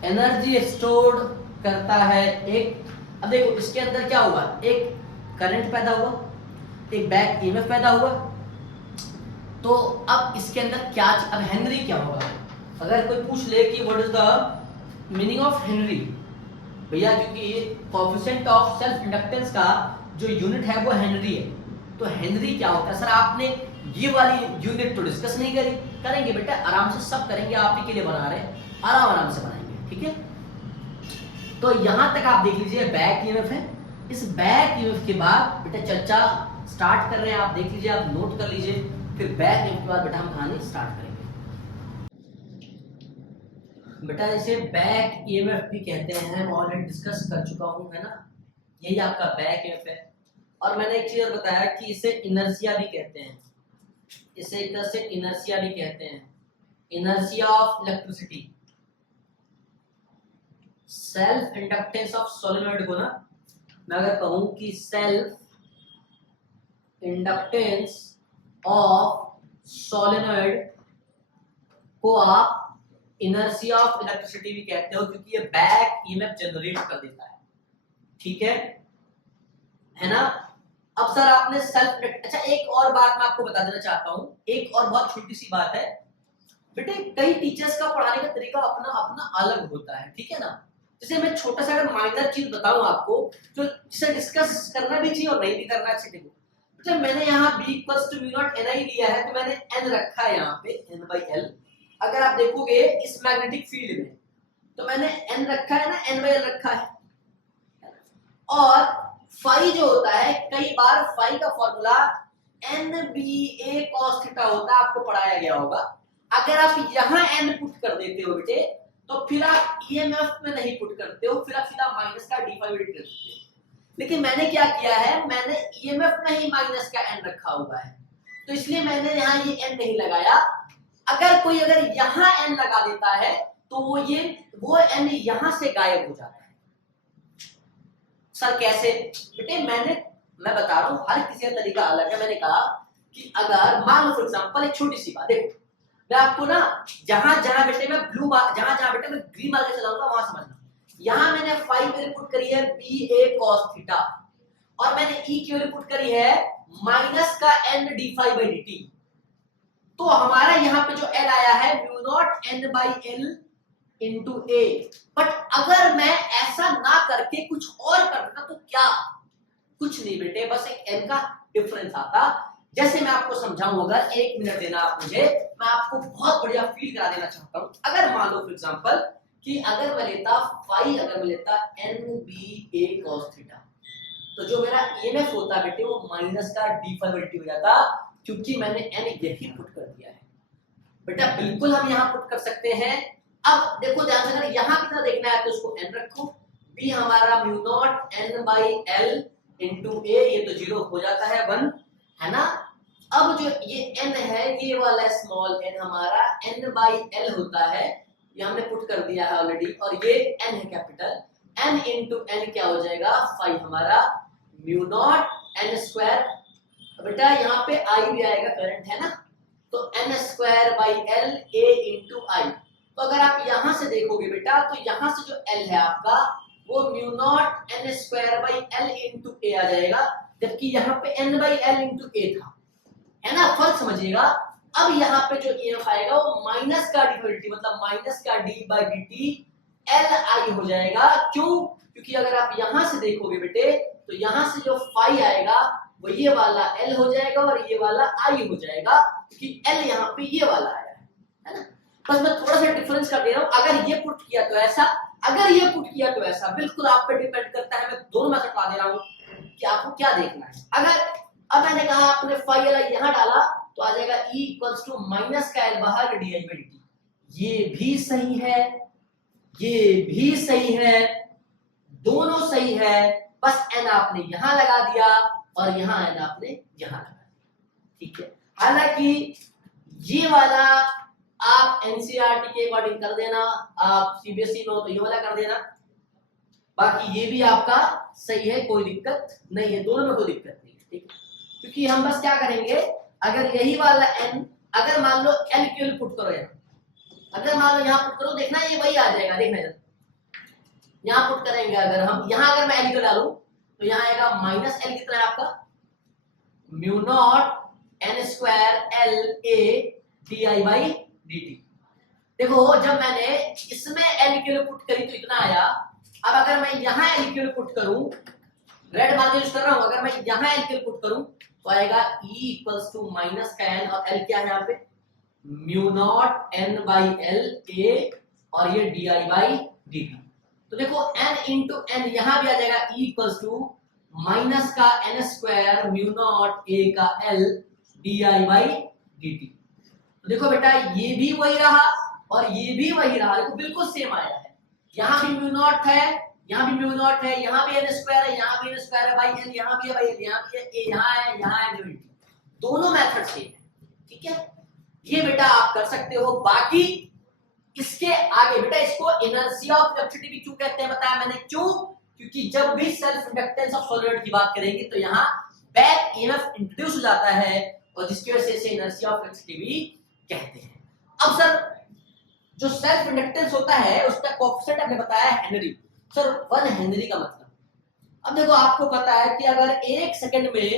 एनर्जी स्टोर्ड करता है एक। अब देखो इसके अंदर क्या हुआ, एक करंट पैदा हुआ, एक बैक EMF पैदा हुआ, तो अब इसके अंदर क्या, अब हेनरी क्या होगा? अगर कोई पूछ ले कि what is the meaning of Henry, भैया क्योंकि कोएफिशिएंट ऑफ सेल्फ इंडक्टेंस का जो यूनिट है वो हेनरी है, तो हेनरी क्या होता है? सर आपने ये वाली यूनिट तो डिस्कस नहीं करी, करेंगे बेटा आराम से सब करेंगे, आप ही के लिए बना रहे हैं, आराम से बनाएंगे, ठीक है। तो यहां तक आप देख लीजिए बैक EMF है। इस बैक EMF के बाद बेटा चर्चा स्टार्ट कर रहे हैं, आप देख लीजिए, आप नोट कर लीजिए, फिर बैक EMF के बाद बेटा हम कहानी स्टार्ट करेंगे। बेटा इसे बैक EMF भी कहते हैं, मैं ऑलरेडी डिस्कस कर चुका हूं, है ना। यही आपका बैक EMF है, और मैंने एक चीज और बताया कि इसे इनर्शिया भी कहते हैं, इसे एक तरह से इनर्शिया भी कहते हैं, inertia of electricity. Self inductance of solenoid को ना मैं अगर कहूं कि सेल्फ इंडक्टेंस ऑफ सोलेनॉइड को आप इनर्शिया ऑफ इलेक्ट्रिसिटी भी कहते हो, क्योंकि ये बैक EMF जनरेट कर देता है, ठीक है ना। अब सर आपने सेल्फ, अच्छा एक और बात मैं आपको बता देना चाहता हूं, एक और बहुत छोटी सी बात है बेटे, कई टीचर्स का पढ़ाने का तरीका अपना अपना अलग होता है, ठीक है ना। जैसे मैं छोटा सा अगर माइनर चीज बताऊं आपको, जो जिसे डिस्कस करना भी चाहिए और नहीं भी करना चाहिए। देखो जब मैंने यहाँ B equals to mu naught Ni लिया है, तो मैंने N रखा है यहाँ पे N बाई L। अगर आप देखोगे इस मैग्नेटिक फील्ड में, तो मैंने N रखा है ना, N बाई L रखा है। और फाई जो होता है, कई बार फाई का फॉर्मूला NBA cos थीटा होता है, आपको पढ़ाया गया होगा। अगर आप यहाँ N पुट कर देते हो बेटे, तो फिर आप EMF में नहीं पुट करते हो, फिर आप सीधा माइनस का d फाई करते हो। लेकिन मैंने क्या किया है, मैंने EMF में ही माइनस का n रखा हुआ है, तो इसलिए मैंने यहाँ ये n नहीं लगाया। अगर कोई यहाँ n लगा देता है तो वो n यहाँ से गायब हो जाता है। सर कैसे? बेटे मैं बता रहा हूँ, हर किसी का तरीका अलग है। मैंने कहा कि अगर मान लो फॉर एग्जांपल एक छोटी सी बात, देखो मैं आपको ना जहां जहां बेटे मैं ब्लू जहां जहां बेटे मैं ग्रीन मार्क चलाऊंगा वहां समझना। यहां मैंने फाई वैल्यू पुट करी है BA cos थीटा, और मैंने E की वैल्यू पुट करी है माइनस का n d∅dt। तो हमारा यहाँ पे जो L आया है mu naught n by L into A. But अगर मैं ऐसा ना करके कुछ और करता तो क्या? कुछ नहीं बेटे, बस एक n का डिफरेंस आता। जैसे मैं आपको समझाऊं, अगर 1 मिनट देना आप मुझे, मैं आपको बहुत बढ़िया फील करा देना चाहता हूं। अगर मान लो फॉर एग्जांपल कि अगर मैं लेता NBA cos थीटा, तो जो मेरा EMF होता बेटे वो माइनस का d∅dt हो जाता, क्योंकि मैंने n यही पुट कर दिया है। बेटा बिल्कुल हम यहाँ पुट कर सकते हैं। अब देखो ध्यान से, अगर यहाँ कितना देखना है तो उसको n रखो, b हमारा mu naught n by L into A, ये तो 0 हो जाता है 1, है ना। अब जो ये n है, ये वाला स्मॉल n हमारा n बाई एल होता है, ये हमने पुट कर दिया है ऑलरेडी, और ये n है कैपिटल, n इंटू n क्या हो जाएगा 5 हमारा म्यू नॉट n स्क्वायर। बेटा यहाँ पे I भी आएगा, करंट है ना, तो n square by L A into I. तो अगर आप यहाँ से देखोगे बेटा, तो यहाँ से जो L है आपका वो mu naught n square by L into A आ जाएगा, जबकि यहाँ पे n by L into A था, है ना। फर्क समझिएगा। अब यहाँ पे जो EMF आएगा वो माइनस का d∅dt, मतलब माइनस का d/dt Li हो जाएगा। क्यों? क्योंकि अगर आप यहाँ से देखोगे बेटे, तो यहाँ से जो फाई आएगा वो ये वाला L हो जाएगा और ये वाला I हो जाएगा, क्योंकि L यहाँ पे ये वाला आया है ना। बस मैं थोड़ा सा डिफरेंस कर दे रहा हूँ। अगर ये पुट किया तो ऐसा, अगर ये पुट किया तो ऐसा, बिल्कुल आप पे डिपेंड करता है। मैं दोनों में सटा दे रहा हूँ कि आपको क्या देखना है। अगर अब मैंने कहा आपने फाई Li यहाँ डाला तो आ जाएगा E इक्वल्स टू माइनस का L बाहर di/dt। ये भी सही है, ये भी सही है, दोनों सही है, बस n आपने यहां लगा दिया और यहां n आपने यहां लगा दिया, ठीक है। हालांकि ये वाला आप NCERT के अकॉर्डिंग कर देना, आप CBSE में हो तो ये वाला कर देना, बाकी ये भी आपका सही है, कोई दिक्कत नहीं है, दोनों में कोई दिक्कत नहीं है, ठीक है। क्योंकि हम बस क्या करेंगे, अगर यही वाला n, अगर मान लो L क्यों पुट करो यहाँ, अगर मान लो यहाँ पुट करो, देखना ये वही आ जाएगा, देखना यहाँ पुट करेंगे अगर हम, यहाँ अगर मैं L को डालूं तो यहाँ आएगा माइनस L कितना है आपका mu naught n square L A di/dt। देखो जब मैंने इसमें L क्यों पुट करी तो इतना आया। अब अगर मैं यहाँ L क्यों पुट करूं, रेड मार्जिन यूज कर रहा हूं, अगर मैं यहाँ L क्यों पुट करूं तो आएगा E इक्वल्स टू माइनस का n, और L क्या है यहाँ पे mu naught n by L ए, और ये di/dt। तो देखो n इंटू n यहाँ भी आ जाएगा E इक्वल्स टू माइनस का n square mu naught a का L di/dt। तो देखो बेटा ये भी वही रहा और ये भी वही रहा, देखो बिल्कुल सेम आया है। यहाँ भी म्यू नॉट है, यहाँ भी म्यू नॉट है, यहाँ भी n स्क्वायर है, यहाँ भी n स्क्वायर है बाई l, यहाँ भी है बाई l, यहाँ भी है a, यहाँ है dt। दोनों मेथड सेम है, ठीक है। ये बेटा आप कर सकते हो। बाकी इसके आगे बेटा इसको इनर्शिया ऑफ कंडक्टिविटी क्यों कहते हैं बताया मैंने, क्यों? क्योंकि जब भी सेल्फ इंडक्टेंस ऑफ सॉलिड की बात करेंगे तो यहाँ बैक ईएमएफ इंट्रोड्यूस हो जाता है, और जिसकी वजह से इसे इनर्शिया ऑफ कंडक्टिविटी कहते हैं। अब सर जो सेल्फ इंडक्टेंस होता है उसका कोएफिशिएंट हमने बताया हेनरी। सर 1 हेनरी का मतलब, अब देखो आपको पता है कि अगर 1 सेकंड में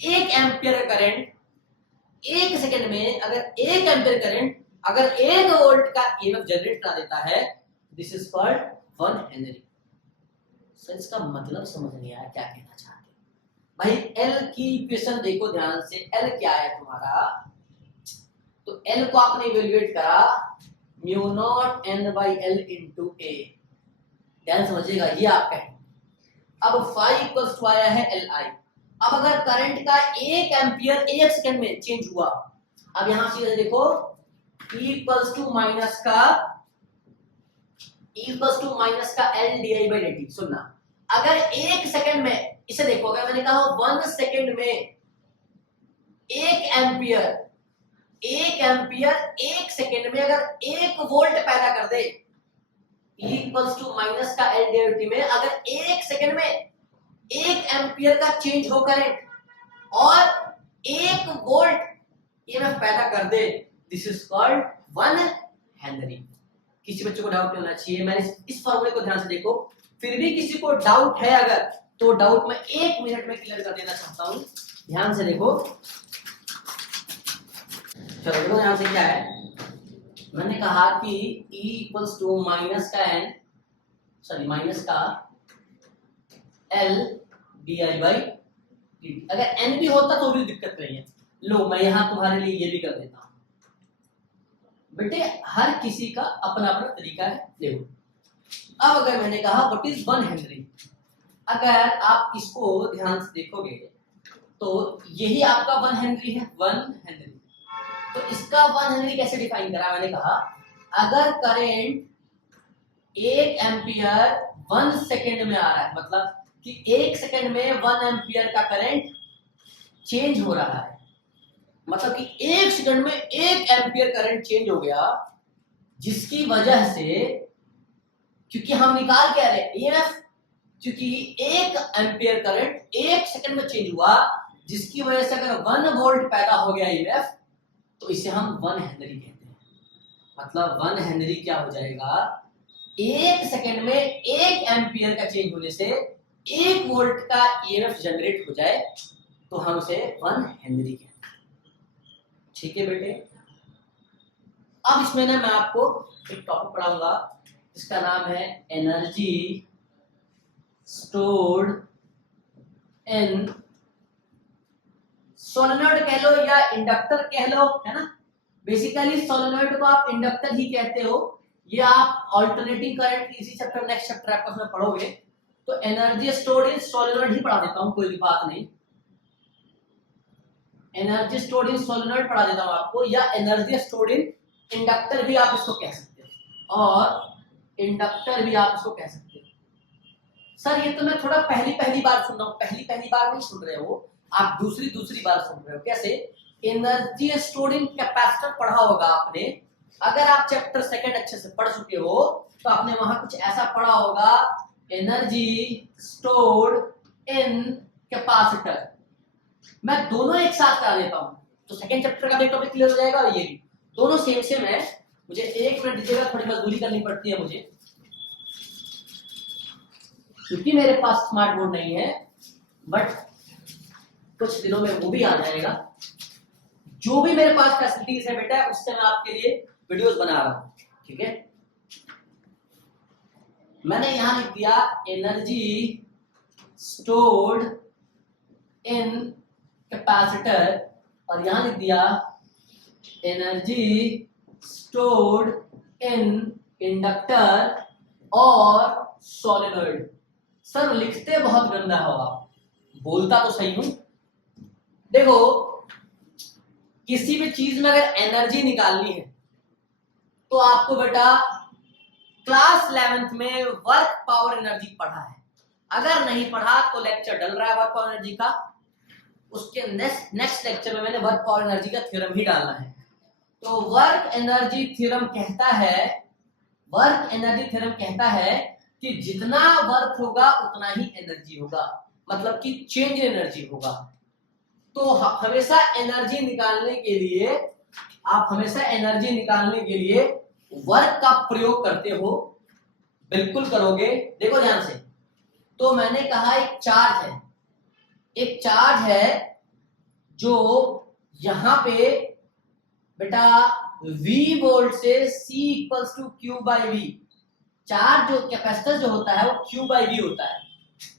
1 एम्पियर करंट, 1 सेकंड में अगर 1 एम्पियर करंट अगर 1 वोल्ट का ईएमएफ जनरेट करा देता है, this is called 1 Henry. Sir इसका मतलब समझ नहीं आया क्या कहना चाहते भाई। L की इक्वेशन देखो ध्यान से, L क्या है तुम्हारा, तो L को आपने इवेल्युएट करा mu naught n by L into A, ध्यान समझिएगा ये आपका है। अब फाई इक्वल्स टू आया है Li। अब अगर करंट का 1 एम्पियर 1 सेकंड में चेंज हुआ, अब यहां से देखो E इक्वल्स टू माइनस का L di/dt। सुनना, अगर 1 सेकंड में, इसे देखो अगर मैंने कहा 1 सेकंड में 1 एम्पियर 1 सेकंड में अगर 1 वोल्ट पैदा कर दे, E इक्वल्स टू माइनस का L di/dt में अगर 1 सेकंड में 1 एम्पियर का चेंज हो करंट और 1 वोल्ट ईएमएफ पैदा कर दे, दिस इज कॉल्ड 1 हेनरी। किसी बच्चे को डाउट नहीं होना चाहिए, मैंने इस फॉर्मूले को ध्यान से देखो। फिर भी किसी को डाउट है अगर, तो डाउट मैं 1 मिनट में क्लियर कर देना चाहता हूं, ध्यान से देखो। चलो देखो यहां से क्या है, मैंने कहा कि E इक्वल्स टू माइनस का n, सॉरी माइनस का L di बाई dt। अगर n भी होता तो भी दिक्कत नहीं है। लो मैं यहां तुम्हारे लिए ये भी कर देता हूं। बेटे हर किसी का अपना अपना तरीका है। देखो अब अगर मैंने कहा व्हाट इज 1 हेनरी, अगर आप इसको ध्यान से देखोगे तो यही आपका 1 हेनरी है, 1 हेनरी। तो इसका 1 हेनरी कैसे डिफाइन करा, मैंने कहा अगर करंट 1 एम्पियर 1 सेकेंड में आ रहा है, मतलब कि 1 सेकेंड में 1 एम्पियर का करंट चेंज हो रहा है, मतलब कि 1 सेकंड में 1 एम्पियर करंट चेंज हो गया, जिसकी वजह से, क्योंकि हम निकाल क्या रहे ईएमएफ, क्योंकि 1 एम्पियर करंट 1 सेकंड में चेंज हुआ, जिसकी वजह से अगर 1 वोल्ट पैदा हो गया ईएमएफ, तो इसे हम 1 हेनरी कहते हैं। मतलब 1 हेनरी क्या हो जाएगा, 1 सेकंड में 1 एम्पियर का चेंज होने से 1 वोल्ट का ईएमएफ जनरेट हो जाए, तो हम उसे 1 हेनरी कहते हैं। ठीक है बेटे, अब इसमें ना मैं आपको एक टॉपिक पढ़ाऊंगा जिसका नाम है एनर्जी स्टोर्ड इन सोलेनॉइड कह लो या इंडक्टर कह लो, है ना। बेसिकली सोलेनॉइड को आप इंडक्टर ही कहते हो, ये आप ऑल्टरनेटिंग करंट इसी चैप्टर नेक्स्ट चैप्टर आपको उसमें पढ़ोगे। तो एनर्जी स्टोर्ड इन सोलेनॉइड ही पढ़ा देता हूं, कोई भी बात नहीं। एनर्जी स्टोर्ड इन सोलेनॉइड पढ़ा देता हूं आपको, या एनर्जी स्टोर्ड इन इंडक्टर भी आप इसको कह सकते हो, और इंडक्टर भी आप इसको कह सकते हो। सर ये तो मैं थोड़ा पहली बार सुन रहा हूं, पहली बार नहीं सुन रहे हो आप, दूसरी बार सुन रहे हो। कैसे? एनर्जी स्टोर्ड इन कैपेसिटर पढ़ा होगा आपने, अगर आप चैप्टर सेकंड अच्छे से पढ़ चुके हो तो आपने वहां कुछ ऐसा पढ़ा होगा, एनर्जी स्टोर्ड इन कैपेसिटर। मैं दोनों एक साथ करा देता हूं, तो सेकंड चैप्टर का भी टॉपिक क्लियर हो जाएगा, और ये भी दोनों सेम है। मुझे 1 मिनट दीजिएगा, थोड़ी मजदूरी करनी पड़ती है मुझे, क्योंकि मेरे पास स्मार्ट बोर्ड नहीं है, बट कुछ दिनों में वो भी आ जाएगा। जो भी मेरे पास फैसिलिटीज है बेटा, उससे मैं आपके लिए वीडियोस बना रहा हूं, ठीक है। मैंने यहां लिख दिया एनर्जी स्टोर्ड इन कैपेसिटर, और यहां लिख दिया एनर्जी स्टोर्ड इन इंडक्टर और सोलेनॉइड। सर लिखते बहुत गंदा हो आप, बोलता तो सही हूं। देखो किसी भी चीज में अगर एनर्जी निकालनी है तो आपको बेटा क्लास 11th में वर्क पावर एनर्जी पढ़ा है, अगर नहीं पढ़ा तो लेक्चर डल रहा है वर्क पावर एनर्जी का, उसके नेक्स्ट लेक्चर में मैंने वर्क पावर एनर्जी का थ्योरम ही डालना है। तो वर्क एनर्जी थ्योरम कहता है कि जितना वर्क होगा उतना ही एनर्जी होगा, मतलब कि चेंज एनर्जी होगा। तो हमेशा एनर्जी निकालने के लिए वर्क का प्रयोग करते हो, बिल्कुल करोगे। देखो ध्यान से, तो मैंने कहा एक चार्ज है जो यहां पे बेटा V वोल्ट से C equals to Q by V, charge जो कैपेसिटर जो होता है वो Q बाई V होता है,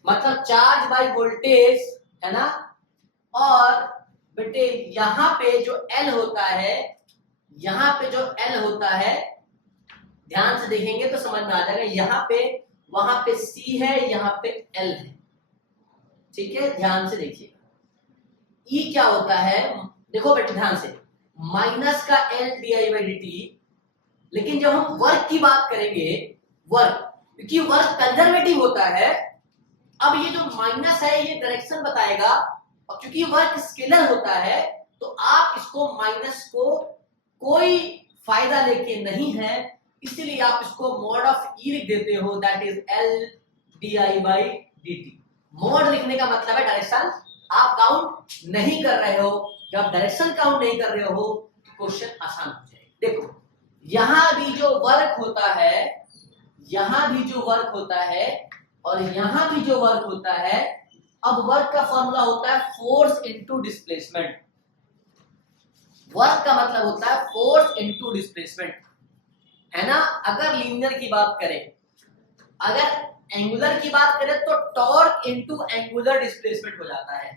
मतलब चार्ज बाई वोल्टेज, है ना। और बेटे यहां पे जो L होता है, ध्यान से देखेंगे तो समझ में आ जाएगा, वहां पे C है, यहाँ पे L है, ठीक है। ध्यान से देखिए E क्या होता है, देखो बेटे ध्यान से, माइनस का L di बाई dt। लेकिन जब हम वर्क की बात करेंगे, क्योंकि वर्क कंजर्वेटिव होता है, अब ये जो माइनस है ये डायरेक्शन बताएगा, और क्योंकि वर्क स्केलर होता है तो आप इसको माइनस को कोई फायदा लेके नहीं है, इसलिए आप इसको मॉड ऑफ ई लिख देते हो, that is L di by dt। Mod लिखने का मतलब है डायरेक्शन, आप काउंट नहीं कर रहे हो। जब डायरेक्शन काउंट नहीं कर रहे हो तो क्वेश्चन आसान हो जाएगा। देखो यहां भी जो वर्क होता है और यहां भी जो वर्क होता है, अब वर्क का फॉर्मूला होता है फोर्स इनटू डिस्प्लेसमेंट। वर्क का मतलब होता है फोर्स इनटू डिस्प्लेसमेंट, है ना। अगर लीनियर की बात करें, अगर एंगुलर की बात करें तो टॉर्क इनटू एंगुलर डिस्प्लेसमेंट हो जाता है।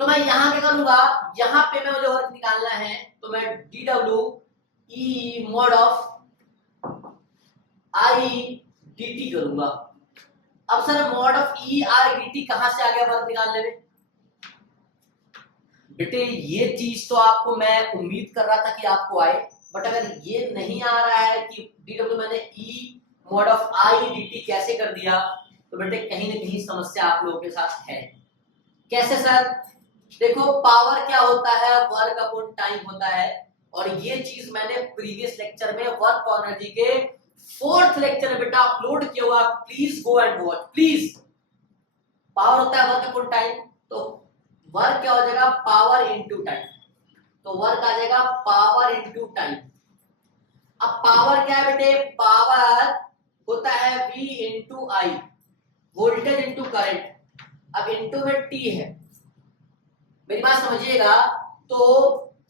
तो मैं यहां क्या करूंगा, यहां पे मैं मुझे वर्क निकालना है तो मैं dw e mod of i dt करूंगा। अब sir mod of e r dt कहां से आ गया वर्क निकालने में? बेटे ये चीज तो आपको मैं उम्मीद कर रहा था कि आपको आए, बट अगर ये नहीं आ रहा है कि dw मैंने e mod of i dt कैसे कर दिया, तो बेटे कहीं ना कहीं समस्या आप लोगों के साथ है। कैसे सर? देखो पावर क्या होता है, वर्क अपॉन टाइम होता है, और ये चीज मैंने प्रीवियस लेक्चर में वर्क ऑन एनर्जी के 4th लेक्चर में बेटा अपलोड किया हुआ, please go and watch please. Power होता है वर्क अपॉन टाइम, तो वर्क क्या हो जाएगा, पावर इनटू टाइम, तो वर्क आ जाएगा पावर इनटू टाइम। अब पावर क्या है बेटे, पावर होता है v into i, voltage into current. अब इनटू में t है, मेरी बात समझिएगा। तो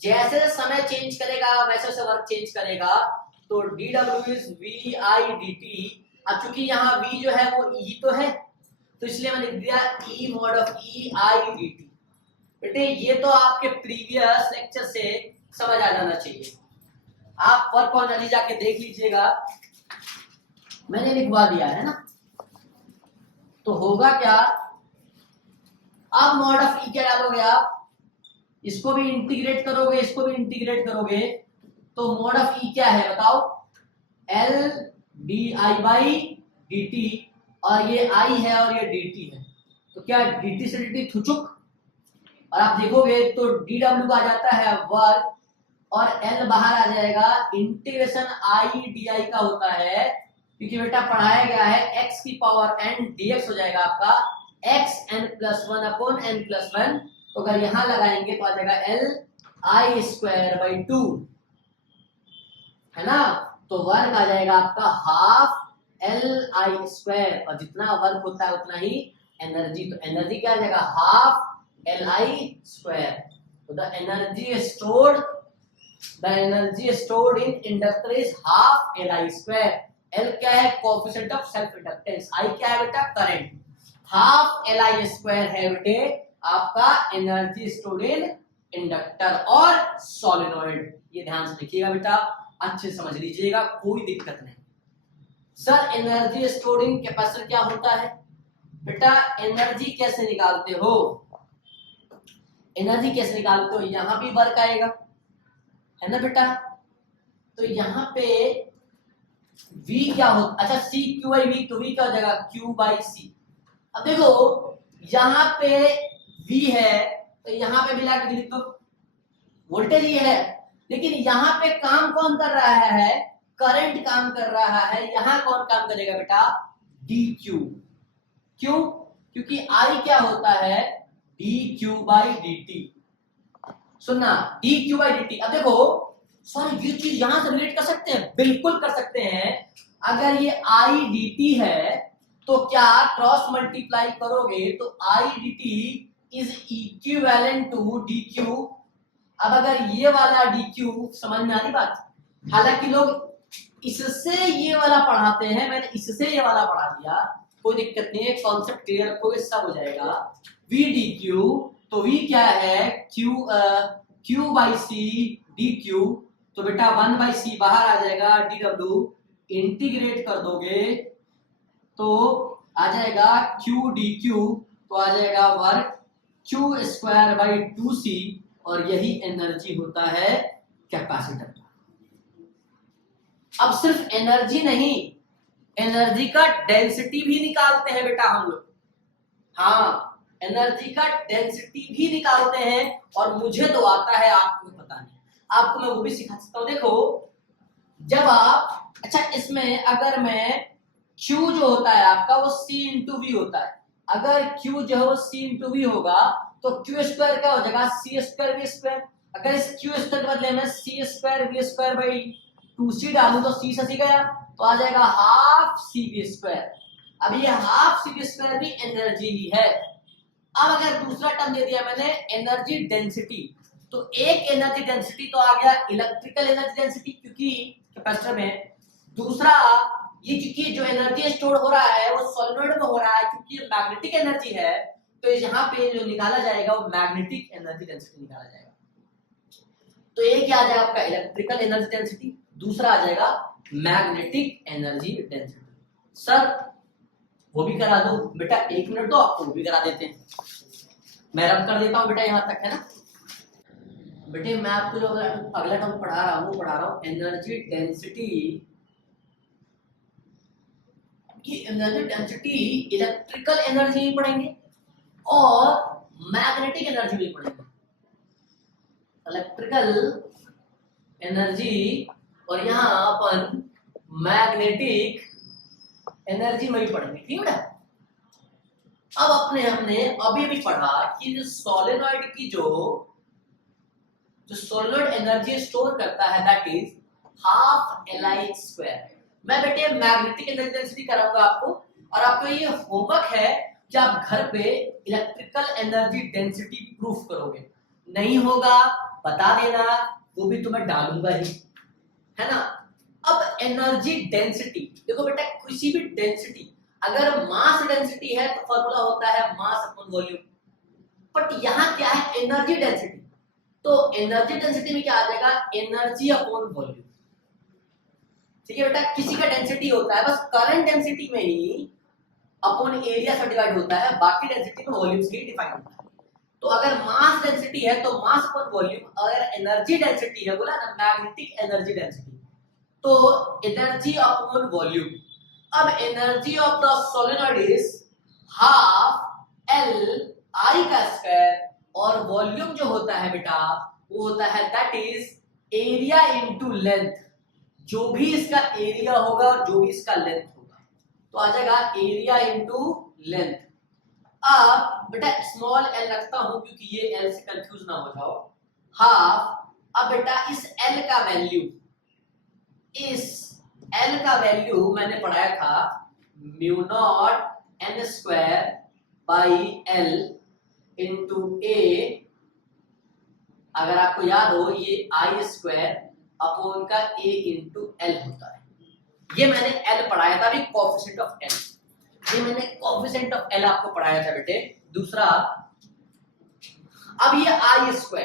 जैसे समय चेंज करेगा वैसे वैसे वर्क चेंज करेगा, तो dw इज vi dt। अब चूंकि यहाँ v जो है वो e तो है, तो इसलिए मैंने लिख दिया e mod of e i dt। बेटे ये तो आपके प्रीवियस लेक्चर से समझ आ जाना चाहिए, आप वर्क ऑन एनर्जी जाके देख लीजिएगा, मैंने लिखवा दिया है ना। तो होगा क्या, अब मॉड ऑफ ई क्या डालोगे आप, इसको भी इंटीग्रेट करोगे, इसको भी इंटीग्रेट करोगे, तो मॉड ऑफ ई क्या है बताओ, L d I by d T, और ये आई है और ये डी टी है, तो क्या डी टी से डी टी थुचुक, और आप देखोगे तो डी डब्ल्यू का आ जाता है वर्क, और एल बाहर आ जाएगा, इंटीग्रेशन आई डी आई का होता है, क्योंकि बेटा पढ़ाया गया है x की पावर n dx हो जाएगा आपका x n plus 1 upon n plus 1। तो अगर यहां लगाएंगे तो आ जाएगा l i स्क्वायर बाई 2, है ना। तो वर्क आ जाएगा आपका हाफ l i स्क्वायर, और जितना वर्क होता है उतना ही एनर्जी, तो एनर्जी क्या आ जाएगा, हाफ l i स्क्वायर। तो the energy stored in inductor is half l i square. L क्या है, coefficient of self inductance, I क्या है बेटा, करंट, हाफ Li स्क्वायर है बेटे आपका एनर्जी स्टोर्ड इन इंडक्टर और सोलेनोइड। ये ध्यान से देखिएगा बेटा, अच्छे से समझ लीजिएगा, कोई दिक्कत नहीं। Sir energy stored in capacitor क्या होता है बेटा, एनर्जी कैसे निकालते हो, एनर्जी कैसे निकालते हो, यहां भी वर्क आएगा, है ना बेटा। तो यहां पे V क्या होता, अच्छा C Q बाई V, तो V क्या हो जाएगा, Q बाई C। अब देखो यहाँ पे V है, तो यहाँ पे मिला के लिख दो, वोल्टेज ही है, लेकिन यहाँ पे काम कौन कर रहा है, करंट काम कर रहा है। यहाँ कौन काम करेगा बेटा, dq। क्यों, क्योंकि I क्या होता है, dq बाई dt। सुनना, dq बाई dt। अब देखो सर ये चीज यहां से रिलेट कर सकते हैं, बिल्कुल कर सकते हैं। अगर ये i dt है तो क्या क्रॉस मल्टीप्लाई करोगे तो i dt is equivalent to dq। अब अगर ये वाला dq, समझ में आ रही बात, हालांकि लोग इससे ये वाला पढ़ाते हैं, मैंने इससे ये वाला पढ़ा दिया, कोई दिक्कत नहीं है, कॉन्सेप्ट क्लियर रखोगे सब हो जाएगा। v dq, तो v क्या है, q बाई c dq, तो बेटा 1 बाई सी बाहर आ जाएगा, dw इंटीग्रेट कर दोगे तो आ जाएगा q dq, तो आ जाएगा work q square by 2c, और यही एनर्जी होता है कैपेसिटर का। अब सिर्फ एनर्जी नहीं, एनर्जी का डेंसिटी भी निकालते हैं बेटा हम लोग, हाँ एनर्जी का डेंसिटी भी निकालते हैं, और मुझे तो आता है, आपको पता नहीं, आपको मैं वो भी सिखा सकता हूं। देखो जब आप, अच्छा इसमें अगर मैं Q जो होता है आपका वो C इंटू वी होता है, अगर Q जो है वो C इंटू वी होगा तो Q स्क्वायर क्या हो जाएगा, C स्क्वायर वी स्क्वायर। अगर इस Q स्क्वायर के बदले में C square V square by 2C डालूं तो C से C गया, तो आ जाएगा हाफ CV²। अब ये हाफ CV² भी एनर्जी ही है। अब अगर दूसरा टर्म दे दिया मैंने एनर्जी डेंसिटी, तो एक एनर्जी डेंसिटी तो आ गया इलेक्ट्रिकल एनर्जी डेंसिटी क्योंकि कैपेसिटर में, दूसरा ये क्योंकि जो एनर्जी स्टोर हो रहा है वो सॉलिनॉइड में हो रहा है क्योंकि ये मैग्नेटिक एनर्जी है, तो यहाँ पे जो निकाला जाएगा वो मैग्नेटिक एनर्जी डेंसिटी निकाला जाएगा। तो एक क्या आ जाएगा आपका इलेक्ट्रिकल एनर्जी डेंसिटी, दूसरा आ जाएगा मैग्नेटिक एनर्जी डेंसिटी। सर वो भी करा दो बेटा, 1 मिनट दो, आपको वो भी करा देते हैं। मैं रब कर देता हूँ बेटा यहाँ तक, है ना बेटे। मैं आपको जो अगला टर्म पढ़ा रहा हूँ एनर्जी डेंसिटी। कि एनर्जी डेंसिटी इलेक्ट्रिकल एनर्जी भी पढ़ेंगे और मैग्नेटिक एनर्जी भी पढ़ेंगे। इलेक्ट्रिकल एनर्जी और यहाँ अपन मैग्नेटिक एनर्जी में भी पढ़ेंगे, ठीक है। अब हमने अभी भी पढ़ा कि जो सोलेनॉइड की जो सोलेनॉइड एनर्जी स्टोर करता है दैट इज हाफ Li²। मैं बेटे मैग्नेटिक एनर्जी डेंसिटी कराऊंगा आपको, और आपको ये होमवर्क है कि आप घर पे इलेक्ट्रिकल एनर्जी डेंसिटी प्रूफ करोगे। नहीं होगा बता देना, वो भी तुम्हें डालूंगा ही, है ना। अब एनर्जी डेंसिटी देखो बेटा, किसी भी डेंसिटी अगर मास डेंसिटी है तो फॉर्मूला होता है मास अपॉन वॉल्यूम, बट यहाँ क्या है एनर्जी डेंसिटी, तो एनर्जी डेंसिटी में क्या आ जाएगा एनर्जी अपॉन वॉल्यूम। ठीक है बेटा, किसी का डेंसिटी होता है बस करंट डेंसिटी में ही अपॉन एरिया से डिवाइड होता है, बाकी डेंसिटी में वॉल्यूम से ही डिफाइन होता है। तो अगर मास डेंसिटी है तो मास अपॉन वॉल्यूम, अगर एनर्जी डेंसिटी है बोला ना मैग्नेटिक एनर्जी डेंसिटी, तो एनर्जी अपॉन वॉल्यूम। अब energy of the solenoid is half Li², और वॉल्यूम जो होता है बेटा वो होता है that is area into length. जो भी इसका एरिया होगा और जो भी इसका लेंथ होगा, तो आ जाएगा एरिया इनटू लेंथ। अब बेटा स्मॉल l रखता हूं क्योंकि ये l से कंफ्यूज ना हो जाओ, हाफ। अब बेटा इस l का वैल्यू, इस l का वैल्यू मैंने पढ़ाया था μ0n² by l into a। अगर आपको याद हो ये I² अपॉन का a इंटू l होता है। ये मैंने l पढ़ाया था, अभी कोएफिशिएंट ऑफ l, ये मैंने कोएफिशिएंट ऑफ l आपको पढ़ाया था बेटे। दूसरा अब ये I²,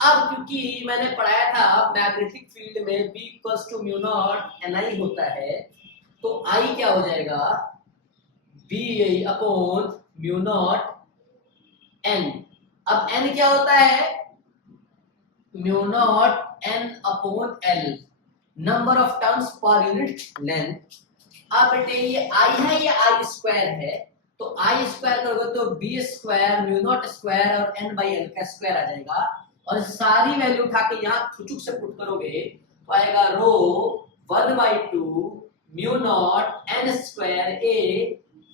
अब क्योंकि मैंने पढ़ाया था मैग्नेटिक फील्ड में B इक्वल्स टू μ0 Ni होता है, तो I क्या हो जाएगा B अपॉन μ0 n। अब n क्या होता है μ0 n upon l, number of turns per unit length. अब बेटे ये I है, ये I² है, तो I² करोगे तो B² μ0² और n बाई l का स्क्वायर आ जाएगा, और सारी वैल्यू उठा के यहाँ थुचुक से पुट करोगे तो आएगा रो 1/2 μ0 n² a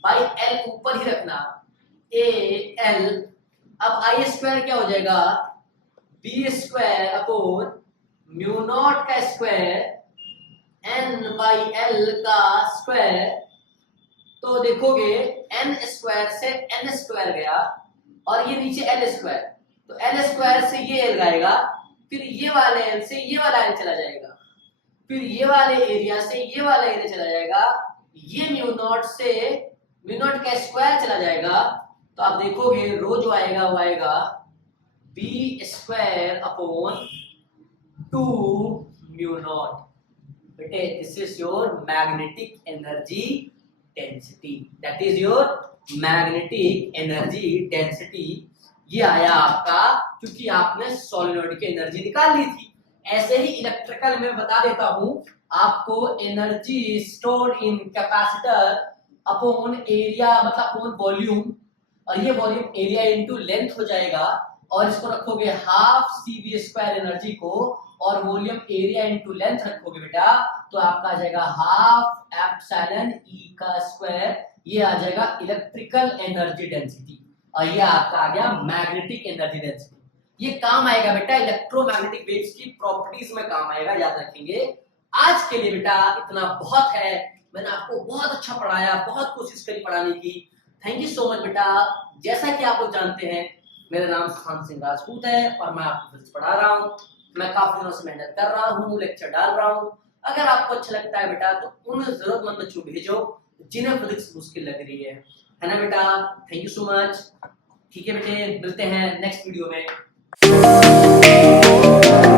बाई l, ऊपर ही रखना a l। अब I² क्या हो जाएगा B² अपॉन μ0 का स्क्वायर n बाई l का स्क्वायर। तो देखोगे n² से n² गया और ये नीचे l², तो l² से ये l आएगा, फिर ये वाले l से ये वाला l चला जाएगा, फिर ये वाले एरिया से ये वाला एरिया चला जाएगा, ये μ0 से μ0 का स्क्वायर चला जाएगा। तो आप देखोगे रो जो आएगा वो आएगा B² अपॉन 2 μ0। बेटे this is your magnetic energy density, that is your magnetic energy density. ये आया आपका क्योंकि आपने सोलेनॉइड की एनर्जी निकाल ली थी। ऐसे ही इलेक्ट्रिकल में बता देता हूं आपको, energy stored in capacitor upon area मतलब अपॉन वॉल्यूम, और ये वॉल्यूम एरिया इनटू लेंथ हो जाएगा, और इसको रखोगे हाफ CV² एनर्जी को और वॉल्यूम एरिया इनटू लेंथ रखोगे बेटा, तो आपका आ जाएगा हाफ एप्सिलॉन E का स्क्वायर। ये आ जाएगा इलेक्ट्रिकल एनर्जी डेंसिटी, और ये आपका आ गया मैग्नेटिक एनर्जी डेंसिटी। ये काम आएगा बेटा इलेक्ट्रोमैग्नेटिक वेव्स की प्रॉपर्टीज में काम आएगा, याद रखेंगे। आज के लिए बेटा इतना बहुत है। मैंने आपको बहुत अच्छा पढ़ाया, बहुत कोशिश करी पढ़ाने की। थैंक यू सो मच बेटा। जैसा कि आप लोग जानते हैं, मेरा नाम सुशांत सिंह राजपूत है और मैं आपको फिजिक्स पढ़ा रहा हूँ। मैं काफी दिनों से मेहनत कर रहा हूँ, लेक्चर डाल रहा हूँ। अगर आपको अच्छा लगता है बेटा तो उन जरूरतमंद बच्चों को भेजो जिन्हें फिजिक्स मुश्किल लग रही है ना बेटा। Thank you so much. ठीक है बेटे, मिलते हैं नेक्स्ट वीडियो में।